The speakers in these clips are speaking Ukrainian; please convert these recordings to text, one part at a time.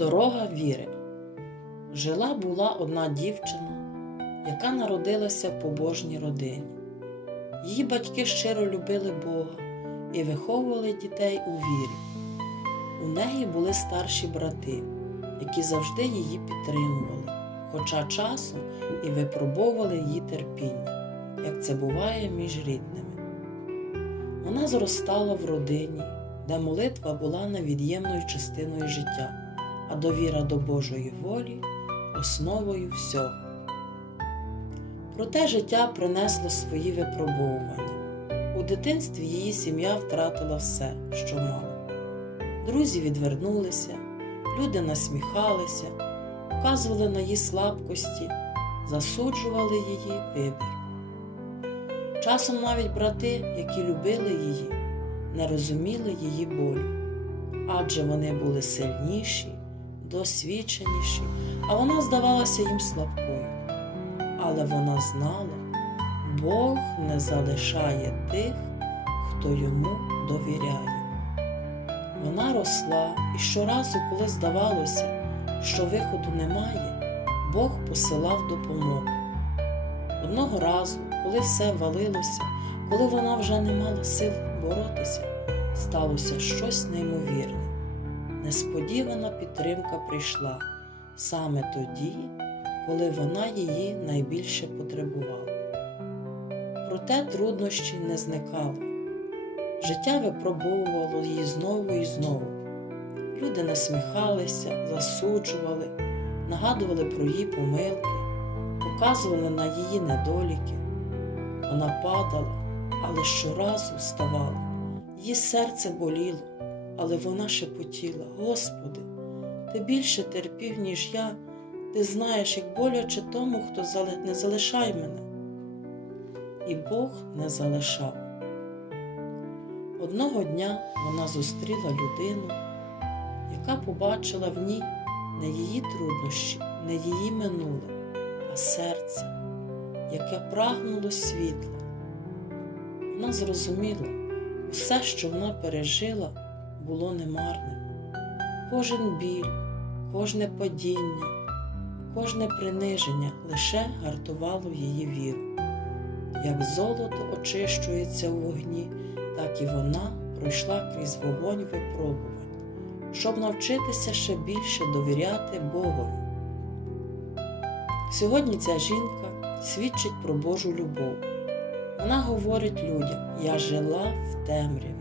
Дорога віри. Жила була одна дівчина, яка народилася в побожній родині. Її батьки щиро любили Бога і виховували дітей у вірі. У неї були старші брати, які завжди її підтримували, хоча часом і випробовували її терпіння, як це буває між рідними. Вона зростала в родині, де молитва була невід'ємною частиною життя а довіра до Божої волі основою всього. Проте життя принесло свої випробовування. У дитинстві її сім'я втратила все, що мала. Друзі відвернулися, люди насміхалися, вказували на її слабкості, засуджували її вибір. Часом навіть брати, які любили її, не розуміли її болю, адже вони були сильніші досвідченіші, а вона здавалася їм слабкою. Але вона знала, Бог не залишає тих, хто йому довіряє. Вона росла, і щоразу, коли здавалося, що виходу немає, Бог посилав допомогу. Одного разу, коли все валилося, коли вона вже не мала сил боротися, сталося щось неймовірне несподівана підтримка прийшла саме тоді, коли вона її найбільше потребувала. Проте труднощі не зникали. Життя випробовувало її знову і знову. Люди насміхалися, засуджували, нагадували про її помилки, показували на її недоліки. Вона падала, але щоразу вставала. Її серце боліло але вона шепотіла Господи, ти більше терпів, ніж я, ти знаєш, як боляче тому, хто не залишай мене. І Бог не залишав. Одного дня вона зустріла людину, яка побачила в ній не її труднощі, не її минуле, а серце, яке прагнуло світла. Вона зрозуміла, усе, що вона пережила було немарним. Кожен біль, кожне падіння, кожне приниження лише гартувало її віру. Як золото очищується у вогні, так і вона пройшла крізь вогонь випробувань, щоб навчитися ще більше довіряти Богові. Сьогодні ця жінка свідчить про Божу любов. Вона говорить людям: Я жила в темряві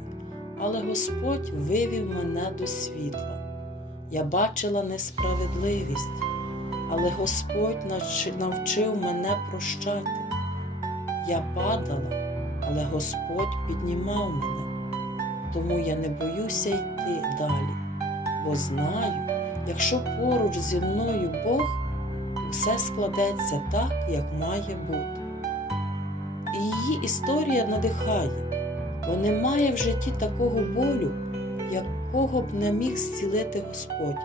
але Господь вивів мене до світла. Я бачила несправедливість, але Господь навчив мене прощати. Я падала, але Господь піднімав мене, тому я не боюся йти далі, бо знаю, якщо поруч зі мною Бог, все складеться так, як має бути. І її історія надихає бо немає в житті такого болю, якого б не міг зцілити Господь.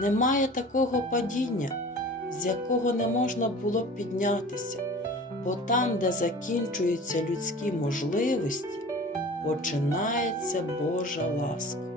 Немає такого падіння, з якого не можна було б піднятися, бо там, де закінчуються людські можливості, починається Божа ласка.